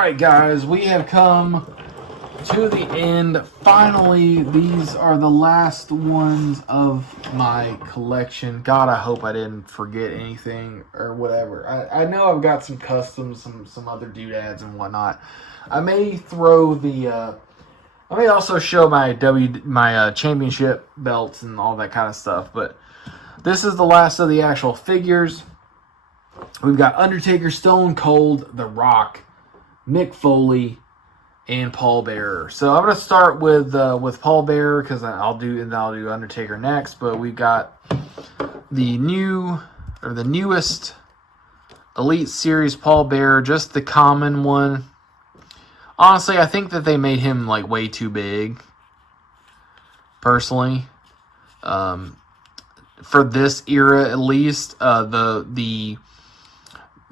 Alright guys, we have come to the end. Finally, these are the last ones of my collection. God, I hope I didn't forget anything or whatever. I know I've got some customs, some other doodads and whatnot. I may throw the... I may also show my championship belts and all that kind of stuff, but this is the last of the actual figures. We've got Undertaker, Stone Cold, The Rock, Mick Foley, and Paul Bearer. So I'm going to start with Paul Bearer because I'll do Undertaker next. But we've got the newest Elite Series Paul Bearer, just the common one. Honestly, I think that they made him like way too big. Personally, for this era at least,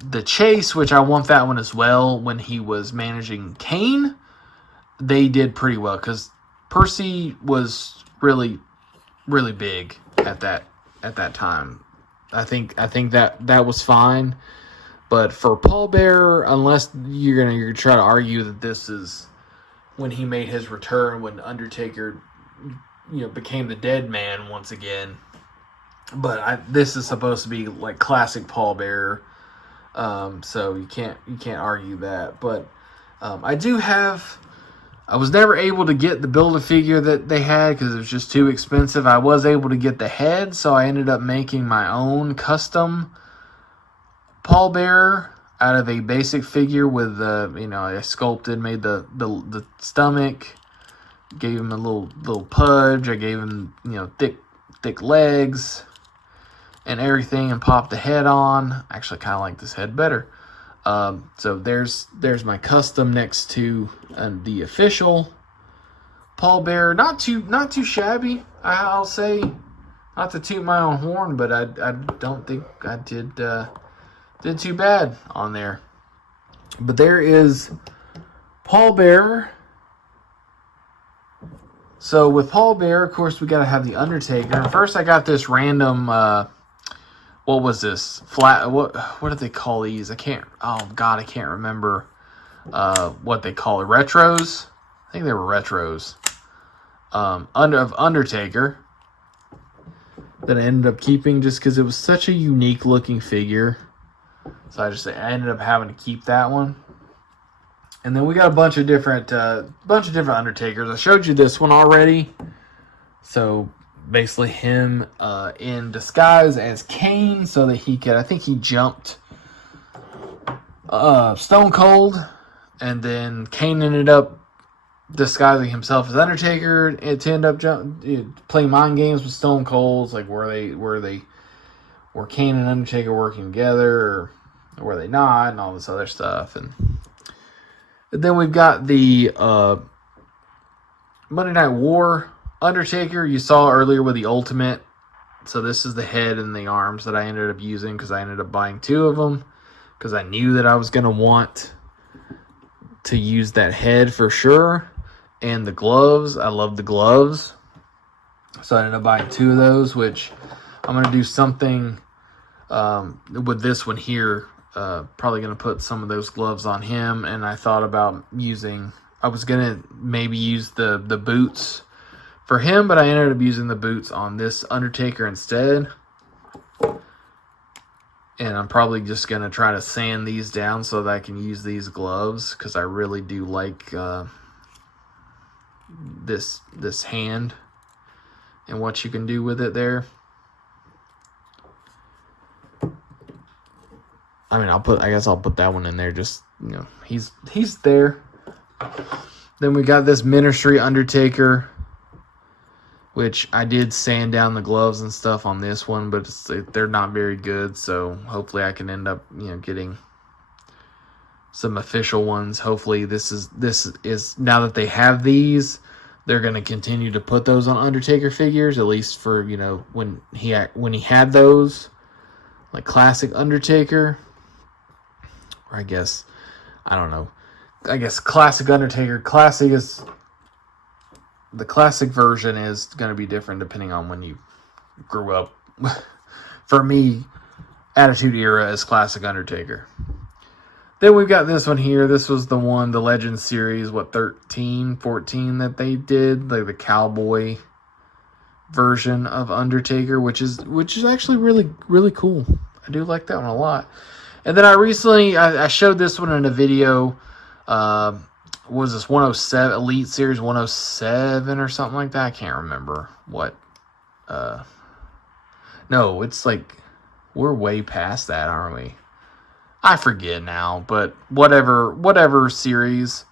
the Chase, which I want that one as well. When he was managing Kane, they did pretty well because Percy was really, really big at that time. I think that was fine. But for Paul Bearer, unless you're gonna try to argue that this is when he made his return, when Undertaker, became the dead man once again. But this is supposed to be like classic Paul Bearer, so you can't argue that. But I was never able to get the Build-A-Figure that they had because it was just too expensive. I was able to get the head, so I ended up making my own custom Paul Bearer out of a basic figure with I sculpted, made the stomach, gave him a little pudge. I gave him thick legs and everything, and popped the head on. Actually, kind of like this head better. So there's my custom next to the official Paul Bearer. Not too shabby, I'll say. Not to toot my own horn, but I don't think I did too bad on there. But there is Paul Bearer. So with Paul Bearer, of course, we got to have the Undertaker. And first, I got this random. What was this? What did they call these? I can't remember what they call it. Retros? I think they were retros. Of Undertaker. That I ended up keeping just because it was such a unique looking figure. So I ended up having to keep that one. And then we got a bunch of different Undertakers. I showed you this one already. So basically him in disguise as Kane so that he could, I think he jumped Stone Cold, and then Kane ended up disguising himself as Undertaker to end up playing mind games with Stone Cold, like were Kane and Undertaker working together, or were they not, and all this other stuff. And then we've got the Monday Night War Undertaker you saw earlier with the Ultimate. So this is the head and the arms that I ended up using because I ended up buying two of them because I knew that I was going to want to use that head for sure. And the gloves, I love the gloves. So I ended up buying two of those, which I'm going to do something with this one here. Probably going to put some of those gloves on him. And I thought about I was going to maybe use the boots for him, but I ended up using the boots on this Undertaker instead. And I'm probably just going to try to sand these down so that I can use these gloves because I really do like this hand and what you can do with it there. I mean, I guess I'll put that one in there. Just, he's there. Then we got this Ministry Undertaker, which I did sand down the gloves and stuff on this one, but they're not very good. So hopefully I can end up, getting some official ones. Hopefully this is now that they have these, they're going to continue to put those on Undertaker figures, at least for, when he had those, like classic Undertaker. Or I guess classic Undertaker. The classic version is going to be different depending on when you grew up. For me, Attitude Era is classic Undertaker. Then we've got this one here. This was the one, the Legend series, 13, 14 that they did, like the cowboy version of Undertaker, which is actually really cool. I do like that one a lot. And then I showed this one in a video. What was this 107 Elite Series 107 or something like that? I can't remember what. No, it's like we're way past that, aren't we? I forget now, but whatever series.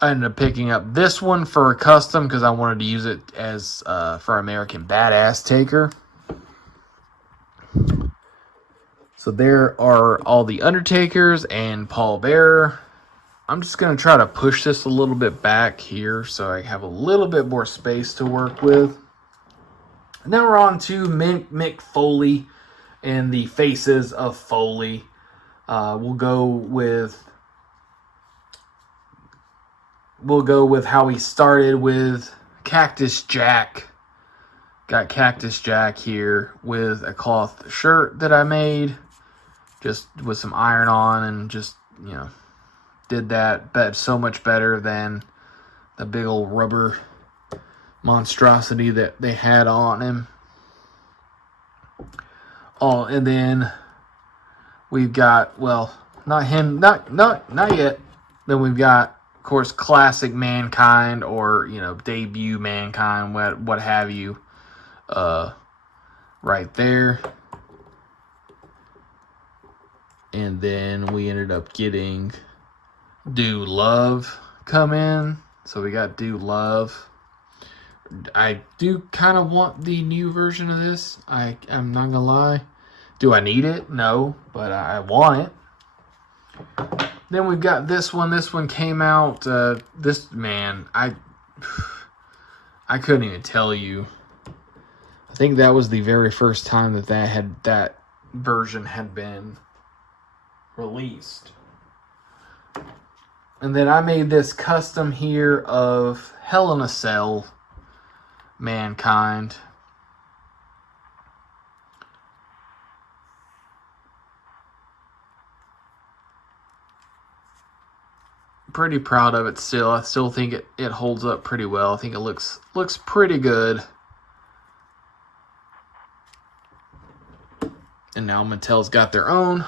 I ended up picking up this one for a custom because I wanted to use it as for American Badass Taker. So there are all the Undertakers and Paul Bearer. I'm just going to try to push this a little bit back here so I have a little bit more space to work with. And then we're on to Mick Foley and the faces of Foley. We'll go with how he started with Cactus Jack. Got Cactus Jack here with a cloth shirt that I made, just with some iron on, and just, did that. But so much better than the big old rubber monstrosity that they had on him. Oh, and then we've got, well, not him, not yet. Then we've got, of course, classic Mankind, or debut Mankind, what have you, right there. And then we ended up getting Do Love come in. So we got Do Love. I do kind of want the new version of this. I'm not gonna lie. Do I need it? No, but I want it. Then we've got this one. This one came out. I couldn't even tell you. I think that was the very first time that version had been released. And then I made this custom here of Hell in a Cell Mankind. Pretty proud of it still. I still think it holds up pretty well. I think it looks pretty good. And now Mattel's got their own.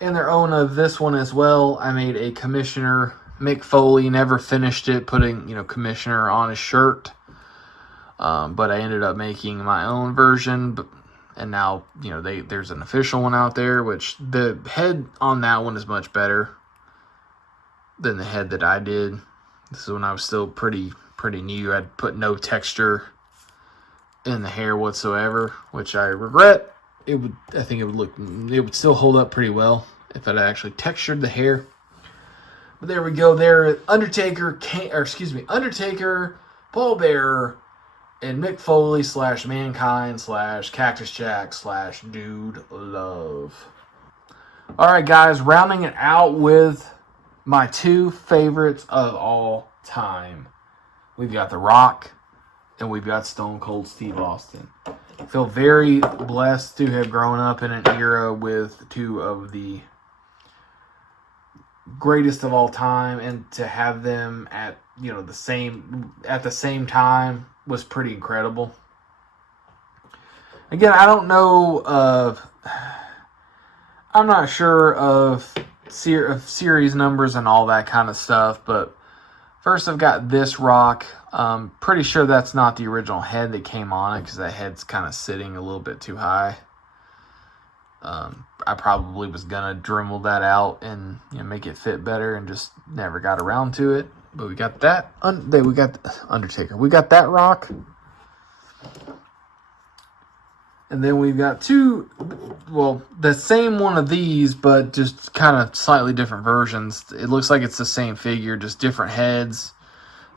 And their own of this one as well. I made a Commissioner Mick Foley. Never finished it, putting Commissioner on his shirt. But I ended up making my own version. And now there's an official one out there, which the head on that one is much better than the head that I did. This is when I was still pretty new. I'd put no texture in the hair whatsoever, which I regret. I think it would still hold up pretty well if I'd actually textured the hair. But there we go. There, Undertaker, Paul Bearer, and Mick Foley / Mankind / Cactus Jack / Dude Love. All right, guys, rounding it out with my two favorites of all time. We've got The Rock, and we've got Stone Cold Steve Austin. I feel very blessed to have grown up in an era with two of the greatest of all time, and to have them at the same time was pretty incredible. Again, I don't know I'm not sure of series numbers and all that kind of stuff, but first I've got this Rock. Pretty sure that's not the original head that came on it, because that head's kind of sitting a little bit too high. I probably was gonna Dremel that out and make it fit better, and just never got around to it. But we got that. We got Undertaker. We got that Rock. And then we've got two, well, the same one of these, but just kind of slightly different versions. It looks like it's the same figure, just different heads.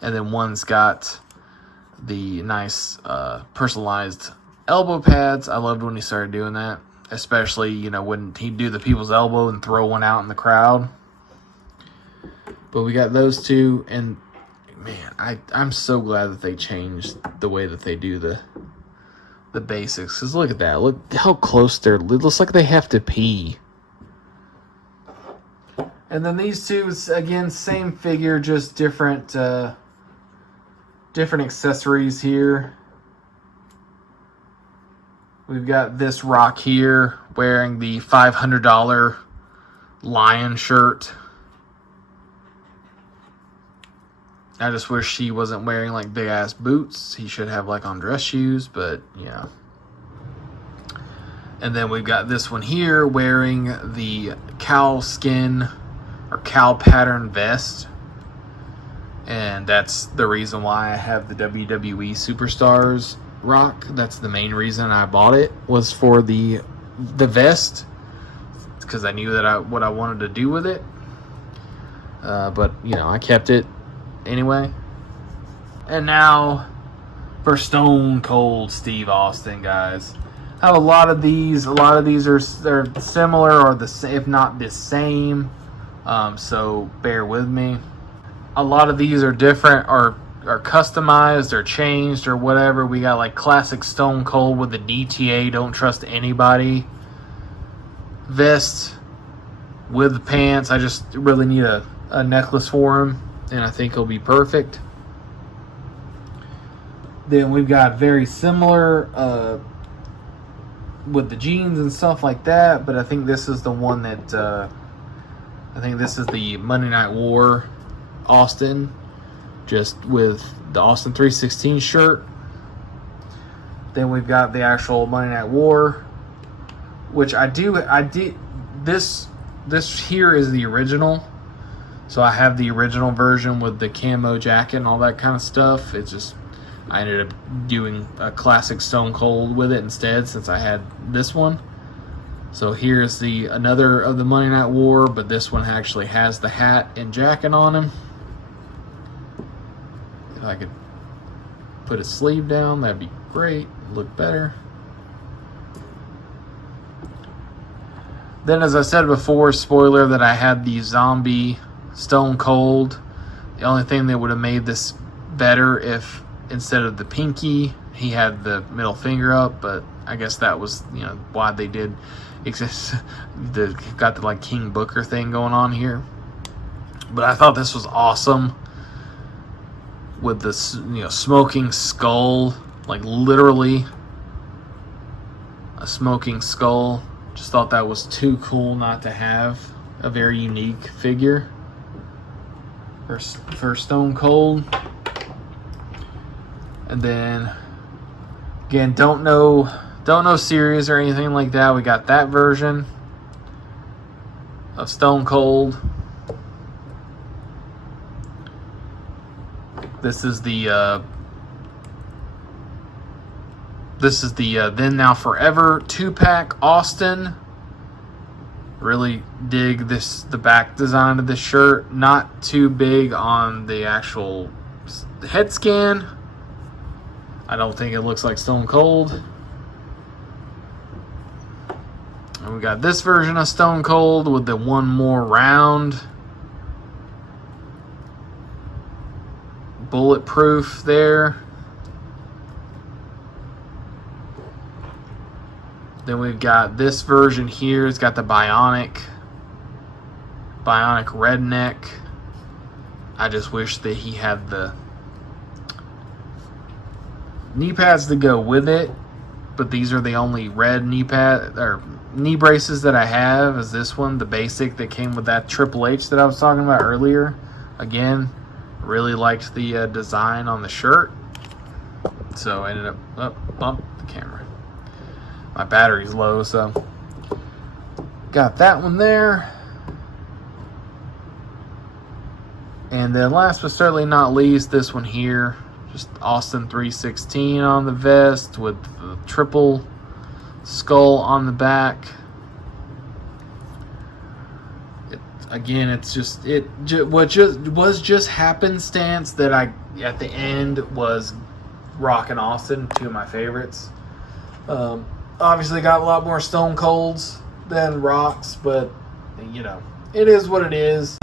And then one's got the nice personalized elbow pads. I loved when he started doing that, especially, when he'd do the people's elbow and throw one out in the crowd. But we got those two, and man, I'm so glad that they changed the way that they do the basics. Because look at that. Look how close it looks like they have to pee. And then these two, again, same figure, just different different accessories here. We've got this Rock here wearing the $500 lion shirt. I just wish he wasn't wearing like big ass boots. He should have like on dress shoes, but yeah. And then we've got this one here wearing the cow skin or cow pattern vest. And that's the reason why I have the WWE Superstars Rock. That's the main reason I bought it, was for the vest, because I knew that what I wanted to do with it. But you know, I kept it anyway. And now for Stone Cold Steve Austin, guys. I have a lot of these. A lot of these are similar, or if not the same. So bear with me. A lot of these are different, or are customized or changed or whatever. We got like classic Stone Cold with the DTA Don't Trust Anybody vest with the pants. I just really need a necklace for him, and I think it'll be perfect. Then we've got very similar with the jeans and stuff like that, but I think this is the one that I think this is the Monday Night War Austin, just with the Austin 316 shirt. Then we've got the actual Monday Night War, which I did this here is the original. So I have the original version with the camo jacket and all that kind of stuff. It's just, I ended up doing a classic Stone Cold with it instead, since I had this one. So here's another of the Monday Night War, but this one actually has the hat and jacket on him. If I could put his sleeve down, that'd be great. Look better. Then, as I said before, spoiler, that I had the zombie Stone Cold. The only thing that would have made this better if instead of the pinky, he had the middle finger up, but I guess that was, you know, why they did exist. Got the like King Booker thing going on here. But I thought this was awesome with this, you know, smoking skull, like literally a smoking skull. Just thought that was too cool not to have a very unique figure for Stone Cold. And then again, don't know series or anything like that. We got that version of Stone Cold. This is the Then Now Forever 2-pack Austin. Really dig the back design of this shirt. Not too big on the actual head scan. I don't think it looks like Stone Cold. And we got this version of Stone Cold with the one more round. Bulletproof there. Then we've got this version here. It's got the bionic redneck. I just wish that he had the knee pads to go with it, but these are the only red knee braces that I have. Is this one, the basic that came with that Triple H that I was talking about earlier. Again, really liked the design on the shirt, so I ended up bump the camera. My battery's low, so got that one there. And then last but certainly not least, this one here, just Austin 316 on the vest with the triple skull on the back. Again, it's just was just happenstance that I at the end was Rock and Austin, two of my favorites. Obviously got a lot more Stone Colds than Rocks, but you know, it is what it is.